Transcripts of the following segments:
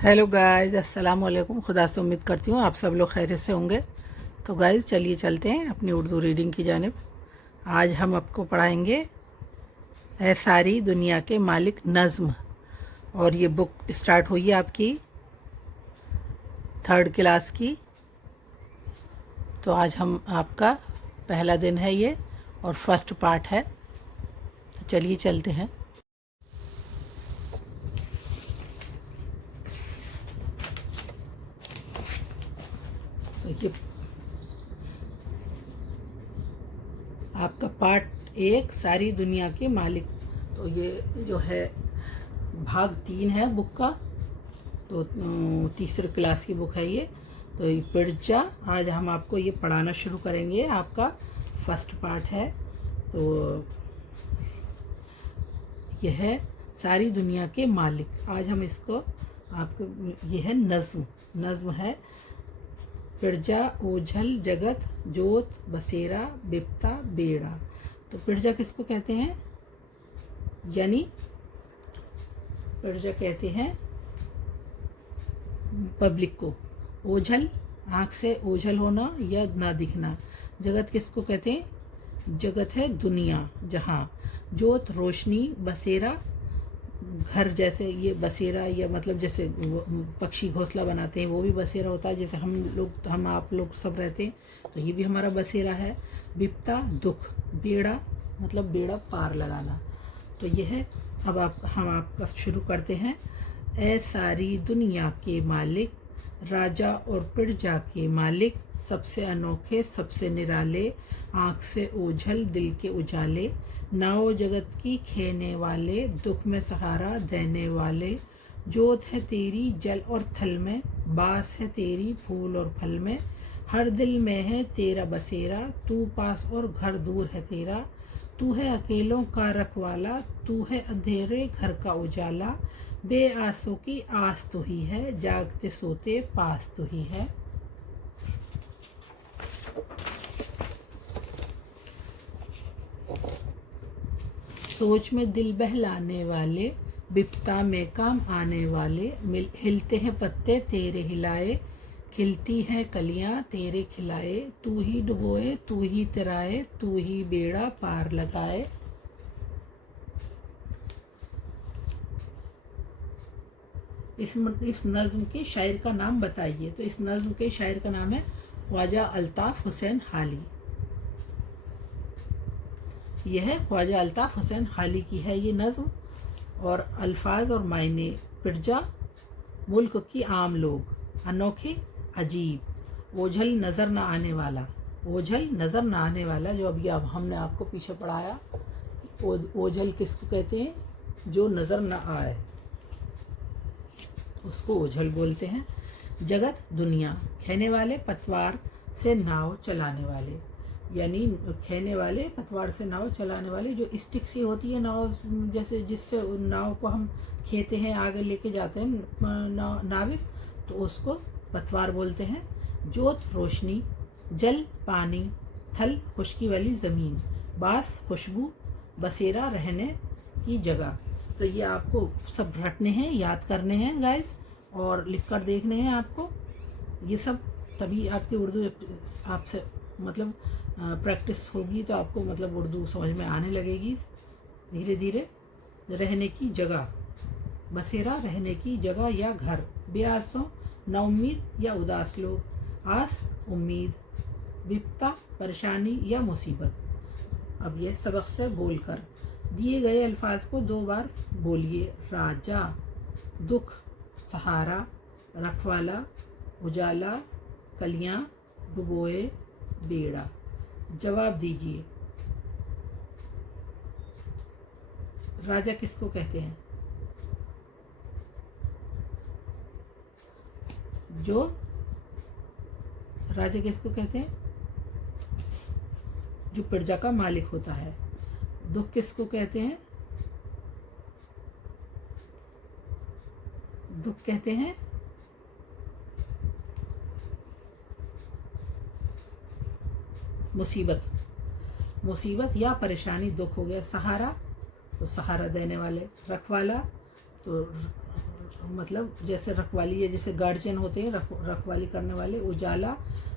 Hello guys, अस्सलाम वालेकुम। खुदा से उम्मीद करती हूँ आप सब लोग खैरियत से होंगे। तो गाइस चलिए चलते हैं अपनी उर्दू रीडिंग की जानिब। आज हम आपको पढ़ाएंगे है सारी दुनिया के मालिक नज़्म। और ये बुक स्टार्ट हुई है आपकी 3rd क्लास की। तो आज हम आपका पहला दिन है ये और फर्स्ट पार्ट है। तो चलिए चलते हैं। तो ये आपका पार्ट 1 सारी दुनिया के मालिक। तो ये जो है भाग 3 है बुक का। तो 3री क्लास की बुक है ये। तो ये पिरजा आज हम आपको ये पढ़ाना शुरू करेंगे। आपका फर्स्ट पार्ट है। तो यह है सारी दुनिया के मालिक। आज हम इसको आपको ये है नज़्म। नज़्म है पिरजा ओझल जगत जोत बसेरा बिप्ता बेड़ा। तो पिरजा किसको कहते हैं? यानी पिरजा कहते हैं पब्लिक को। ओझल आँख से ओझल होना या ना दिखना। जगत किसको कहते हैं? जगत है दुनिया जहाँ। जोत रोशनी। बसेरा घर, जैसे ये बसेरा या मतलब जैसे पक्षी घोंसला बनाते हैं वो भी बसेरा होता है। जैसे हम आप लोग सब रहते हैं तो ये भी हमारा बसेरा है। विपता दुख। बेड़ा मतलब बेड़ा पार लगाना। तो ये है। अब हम आपका शुरू करते हैं। ए सारी दुनिया के मालिक, राजा और प्रजा के मालिक, सबसे अनोखे सबसे निराले, आँख से ओझल दिल के उजाले, नाव जगत की खेने वाले, दुख में सहारा देने वाले, जोत है तेरी जल और थल में, बास है तेरी फूल और फल में, हर दिल में है तेरा बसेरा, तू पास और घर दूर है तेरा, तू है अकेलों का रखवाला, तू है अंधेरे घर का उजाला, बेआसों की आस तू ही है, जागते सोते पास तू ही है। सोच में दिल बहलाने वाले, विपता में काम आने वाले, हिलते हैं पत्ते तेरे हिलाए, खिलती हैं कलियां तेरे खिलाए, तू ही डुबोए तू ही तिराए, तू ही बेड़ा पार लगाए। इस नज़्म के शायर का नाम बताइए। तो इस नज़्म के शायर का नाम है ख्वाजा अल्ताफ़ हुसैन हाली। यह है ख्वाजा अल्ताफ़ हुसैन हाली की है ये नज़्म। और अल्फाज और मायने। पिरजा मुल्क की आम लोग, अनोखे अजीब, ओझल नज़र न आने वाला। ओझल नज़र न आने वाला जो अभी अब हमने आपको पीछे पढ़ाया। ओझल किसको कहते हैं? जो नज़र न आए उसको ओझल बोलते हैं। जगत दुनिया, खेने वाले पतवार से नाव चलाने वाले। यानी खेने वाले पतवार से नाव चलाने वाले। जो स्टिक सी होती है नाव, जैसे जिससे नाव को हम खेते हैं आगे लेके जाते हैं नाविक, तो उसको पतवार बोलते हैं। जोत रोशनी, जल पानी, थल खुशकी वाली ज़मीन, बास खुशबू, बसेरा रहने की जगह। तो ये आपको सब रटने हैं, याद करने हैं गाइस, और लिख कर देखने हैं आपको। ये सब तभी आपकी उर्दू आपसे मतलब प्रैक्टिस होगी तो आपको मतलब उर्दू समझ में आने लगेगी धीरे धीरे। रहने की जगह, बसेरा रहने की जगह या घर। बेआसों नाउम्मीद या उदास लोग, आस उम्मीद, विपता परेशानी या मुसीबत। अब ये सबक से बोलकर दिए गए अल्फाज को 2 बार बोलिए। राजा, दुख, सहारा, रखवाला, उजाला, कलियां, डुबोए, बेड़ा। जवाब दीजिए। राजा किसको कहते हैं? जो राजा किसको कहते हैं? जो प्रजा का मालिक होता है। दुख किसको कहते हैं? दुख कहते हैं मुसीबत। मुसीबत या परेशानी दुख हो गया। सहारा तो सहारा देने वाले। रखवाला तो मतलब जैसे रखवाली है, जैसे गार्जियन होते हैं रखवाली करने वाले, उजाला,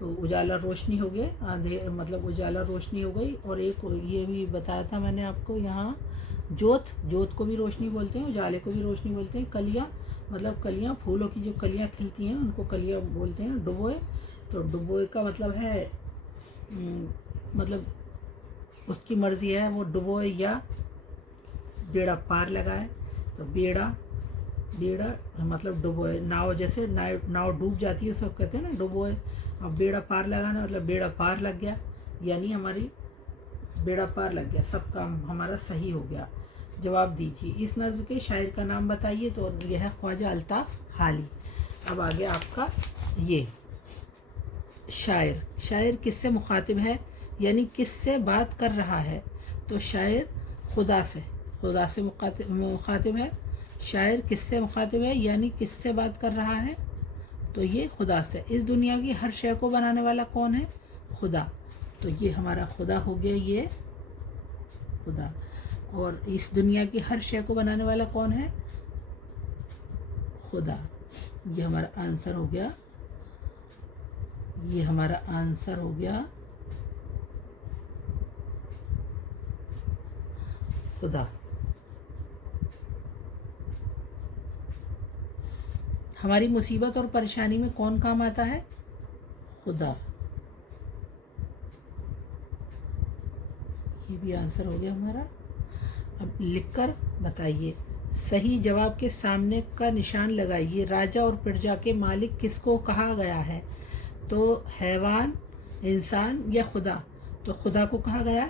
तो उजाला रोशनी हो गए, अंधेर मतलब उजाला रोशनी हो गई। और एक ये भी बताया था मैंने आपको यहाँ, जोत, जोत को भी रोशनी बोलते हैं, उजाले को भी रोशनी बोलते हैं। कलियाँ, मतलब कलियाँ, फूलों की जो कलियाँ खिलती हैं उनको कलियाँ बोलते हैं। डुबोए, तो डुबोए का मतलब है मतलब उसकी मर्ज़ी है वो डुबोए या बेड़ा पार लगाए। तो बेड़ा, बेड़ा मतलब डुबोए, नाव, जैसे नाव डूब जाती है उसको कहते हैं ना डुबोए। अब बेड़ा पार लगाना मतलब बेड़ा पार लग गया, यानी हमारी बेड़ा पार लग गया, सब काम हमारा सही हो गया। जवाब दीजिए। इस नज़्म के शायर का नाम बताइए। तो यह है ख्वाजा अल्ताफ़ हाली। अब आगे आपका ये शायर, शायर किससे मुखातिब है, यानी किससे बात कर रहा है। तो शायर खुदा से, खुदा से मुखातिब है। शायर किससे मुखातिब है, यानी किससे बात कर रहा है, तो ये खुदा से। इस दुनिया की हर शय को बनाने वाला कौन है, खुदा। तो ये हमारा खुदा हो गया, ये खुदा। और इस दुनिया की हर शय को बनाने वाला कौन है, खुदा। ये हमारा आंसर हो गया, ये हमारा आंसर हो गया खुदा। हमारी मुसीबत और परेशानी में कौन काम आता है, खुदा। ये भी आंसर हो गया हमारा। अब लिखकर बताइए। सही जवाब के सामने का निशान लगाइए। राजा और प्रजा के मालिक किसको कहा गया है, तो हैवान, इंसान या खुदा। तो खुदा को कहा गया।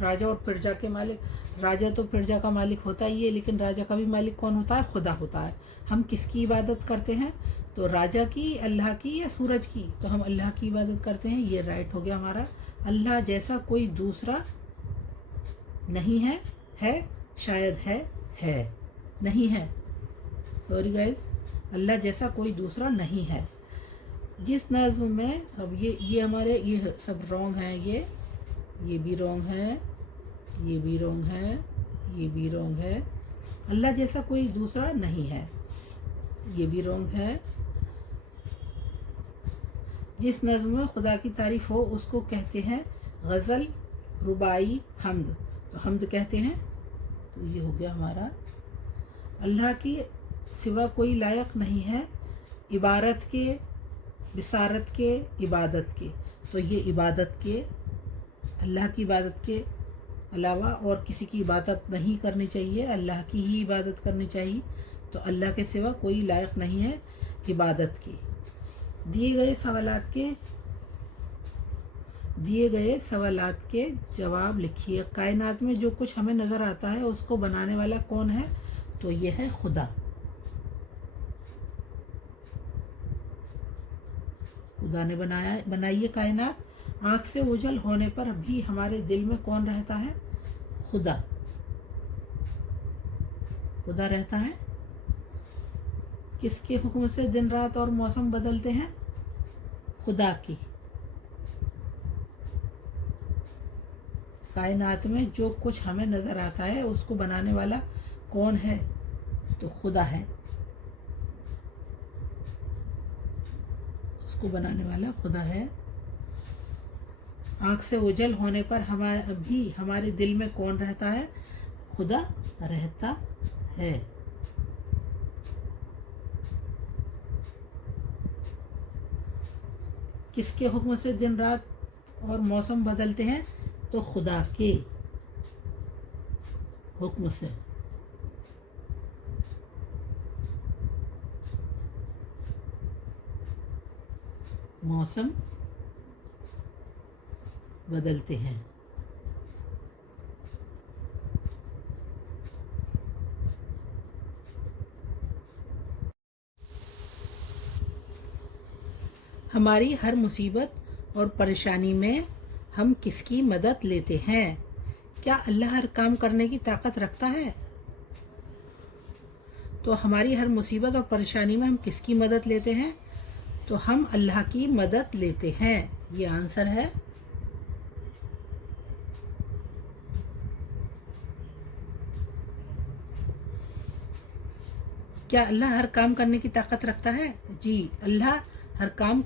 राजा और प्रजा के मालिक, राजा तो प्रजा का मालिक होता ही है, लेकिन राजा का भी मालिक कौन होता है, खुदा होता है। हम किसकी इबादत करते हैं, तो राजा की, अल्लाह की या सूरज की। तो हम अल्लाह की इबादत करते हैं, ये राइट हो गया हमारा। अल्लाह जैसा कोई दूसरा नहीं है, है, शायद है, नहीं है, सॉरी गाइज, अल्लाह जैसा कोई दूसरा नहीं है। जिस नज़्म में, अब ये हमारे ये सब रॉन्ग हैं, ये भी रॉन्ग है, ये भी रॉन्ग है, ये भी रॉन्ग है। अल्लाह जैसा कोई दूसरा नहीं है, ये भी रॉन्ग है। जिस नज़्म में खुदा की तारीफ़ हो उसको कहते हैं गज़ल, रुबाई, हमद। तो हमद कहते हैं। तो ये हो गया हमारा। अल्लाह की सिवा कोई लायक नहीं है इबारत के, बिसारत के, इबादत के। तो ये इबादत के, अल्लाह की इबादत के अलावा और किसी की इबादत नहीं करनी चाहिए, अल्लाह की ही इबादत करनी चाहिए। तो अल्लाह के सिवा कोई लायक नहीं है इबादत की। दिए गए सवालात के जवाब लिखिए। कायनात में जो कुछ हमें नज़र आता है उसको बनाने वाला कौन है, तो ये है खुदा। खुदा ने बनाई है कायनात। आँख से ओझल होने पर भी हमारे दिल में कौन रहता है, खुदा। खुदा रहता है। किसके हुक्म से दिन रात और मौसम बदलते हैं, खुदा की। कायनात में जो कुछ हमें नज़र आता है उसको बनाने वाला कौन है, तो खुदा है। उसको बनाने वाला खुदा है। आँख से ओझल होने पर हमारे दिल में कौन रहता है, खुदा रहता है। किसके हुक्म से दिन रात और मौसम बदलते हैं, तो खुदा के हुक्म से। मौसम बदलते हैं। हमारी हर मुसीबत और परेशानी में हम किसकी मदद लेते हैं, क्या अल्लाह हर काम करने की ताकत रखता है। तो हमारी हर मुसीबत और परेशानी में हम किसकी मदद लेते हैं, तो हम अल्लाह की मदद लेते हैं। ये आंसर है। क्या अल्लाह हर काम करने की ताकत रखता है? जी, अल्लाह हर काम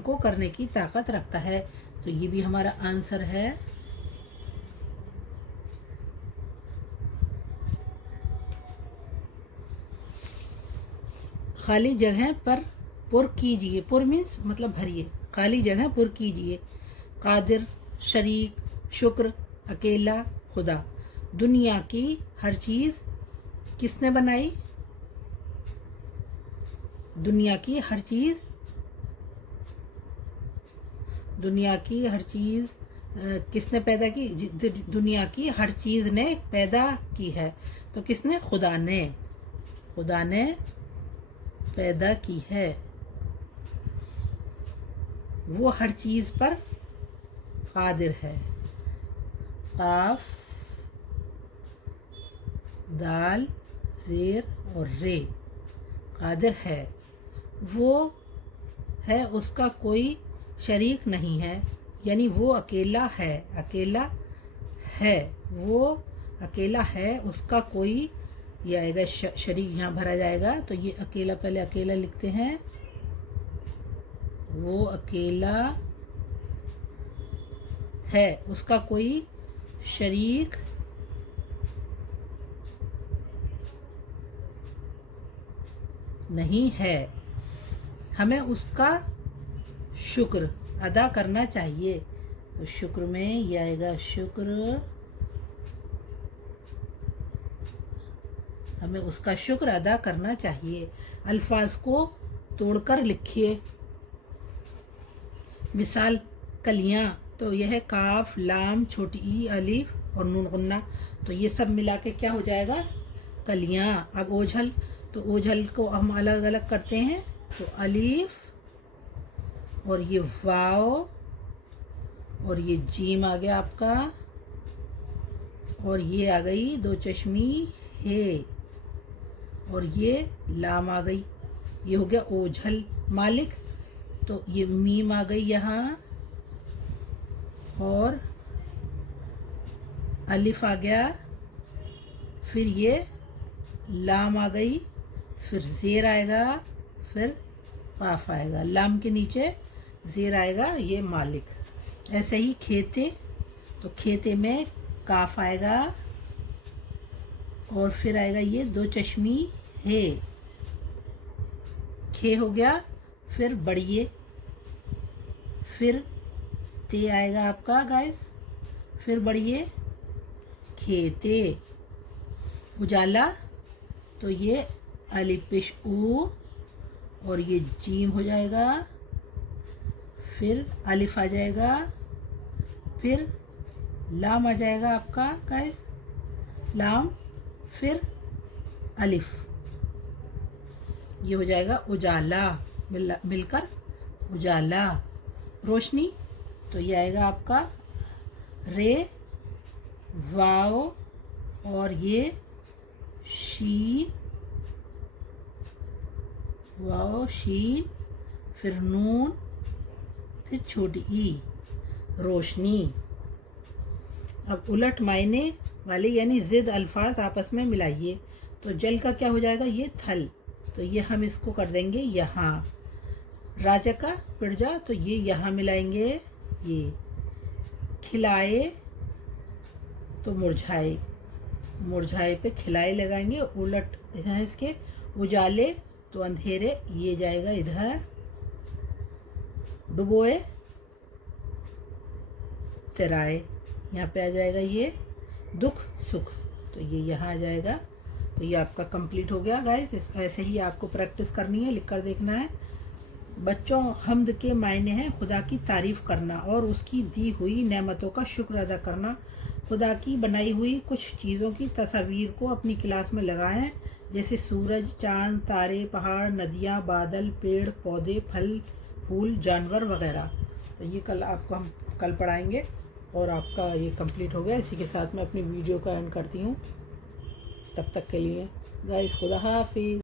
को करने की ताकत रखता है। तो ये भी हमारा आंसर है। खाली जगह पर पुर कीजिए। पुर मीन्स मतलब भरिए। खाली जगह पुर कीजिए। कादिर, शरीक, शुक्र, अकेला, खुदा। दुनिया की हर चीज़ किसने बनाई? दुनिया की हर चीज़ किसने पैदा की? दुनिया की हर चीज़ ने पैदा की है। तो किसने? खुदा ने पैदा की है। वो हर चीज़ पर कादिर है। काफ, दाल, ज़ेर और रे। कादिर है। वो है, उसका कोई शरीक नहीं है, यानी वो अकेला है। वो अकेला है, उसका कोई, ये आएगा शरीक यहाँ भरा जाएगा। तो ये अकेला, पहले अकेला लिखते हैं। वो अकेला है, उसका कोई शरीक नहीं है। हमें उसका शुक्र अदा करना चाहिए। तो शुक्र में ये आएगा शुक्र। हमें उसका शुक्र अदा करना चाहिए। अल्फाज को तोड़कर लिखिए। मिसाल कलियाँ, तो यह है काफ, लाम, छोटी ई, अलिफ और नून गुन्ना। तो ये सब मिला के क्या हो जाएगा? कलियाँ। अब ओझल, तो ओझल को हम अलग अलग करते हैं। तो अलिफ और ये वाव और ये जीम आ गया आपका, और ये आ गई दो चश्मी हे, और ये लाम आ गई। ये हो गया ओझल। मालिक, तो ये मीम आ गई यहाँ, और अलिफ आ गया, फिर ये लाम आ गई, फिर ज़ेर आएगा, फिर काफ आएगा। लाम के नीचे ज़ेर आएगा, ये मालिक। ऐसे ही खेते, तो खेते में काफ आएगा, और फिर आएगा ये दो चश्मी है, खे हो गया। फिर बढ़िए, फिर ते आएगा आपका गाइस, फिर बढ़िए खेते। उजाला, तो ये अलिफ पेश ऊ, और ये जीम हो जाएगा, फिर अलिफ आ जाएगा, फिर लाम आ जाएगा आपका गाइस, लाम, फिर अलिफ। ये हो जाएगा उजाला, मिलकर उजाला। रोशनी, तो ये आएगा आपका रे, वाव और ये शीन, वाव शीन, फिर नून, फिर छोटी ई, रोशनी। अब उलट मायने वाले यानी ज़िद अल्फाज आपस में मिलाइए। तो जल का क्या हो जाएगा? ये थल, तो ये हम इसको कर देंगे यहाँ। राजा का पिरजा, तो ये यहाँ मिलाएंगे। ये खिलाए, तो मुरझाए, मुरझाए पे खिलाए लगाएंगे। उलट यहाँ इसके उजाले, तो अंधेरे, ये जाएगा इधर। डुबोए, तिराए, यहाँ पे आ जाएगा ये दुख सुख, तो ये यहाँ आ जाएगा। तो ये आपका कंप्लीट हो गया गाइस। ऐसे ही आपको प्रैक्टिस करनी है, लिख कर देखना है। बच्चों, हम्द के मायने हैं खुदा की तारीफ़ करना और उसकी दी हुई नेमतों का शुक्र अदा करना। खुदा की बनाई हुई कुछ चीज़ों की तस्वीर को अपनी क्लास में लगाएं, जैसे सूरज, चाँद, तारे, पहाड़, नदियाँ, बादल, पेड़ पौधे, फल फूल, जानवर वगैरह। तो ये हम कल पढ़ाएंगे और आपका ये कंप्लीट हो गया। इसी के साथ मैं अपनी वीडियो का एंड करती हूँ। तब तक के लिए गाइस, खुदा हाफिज़।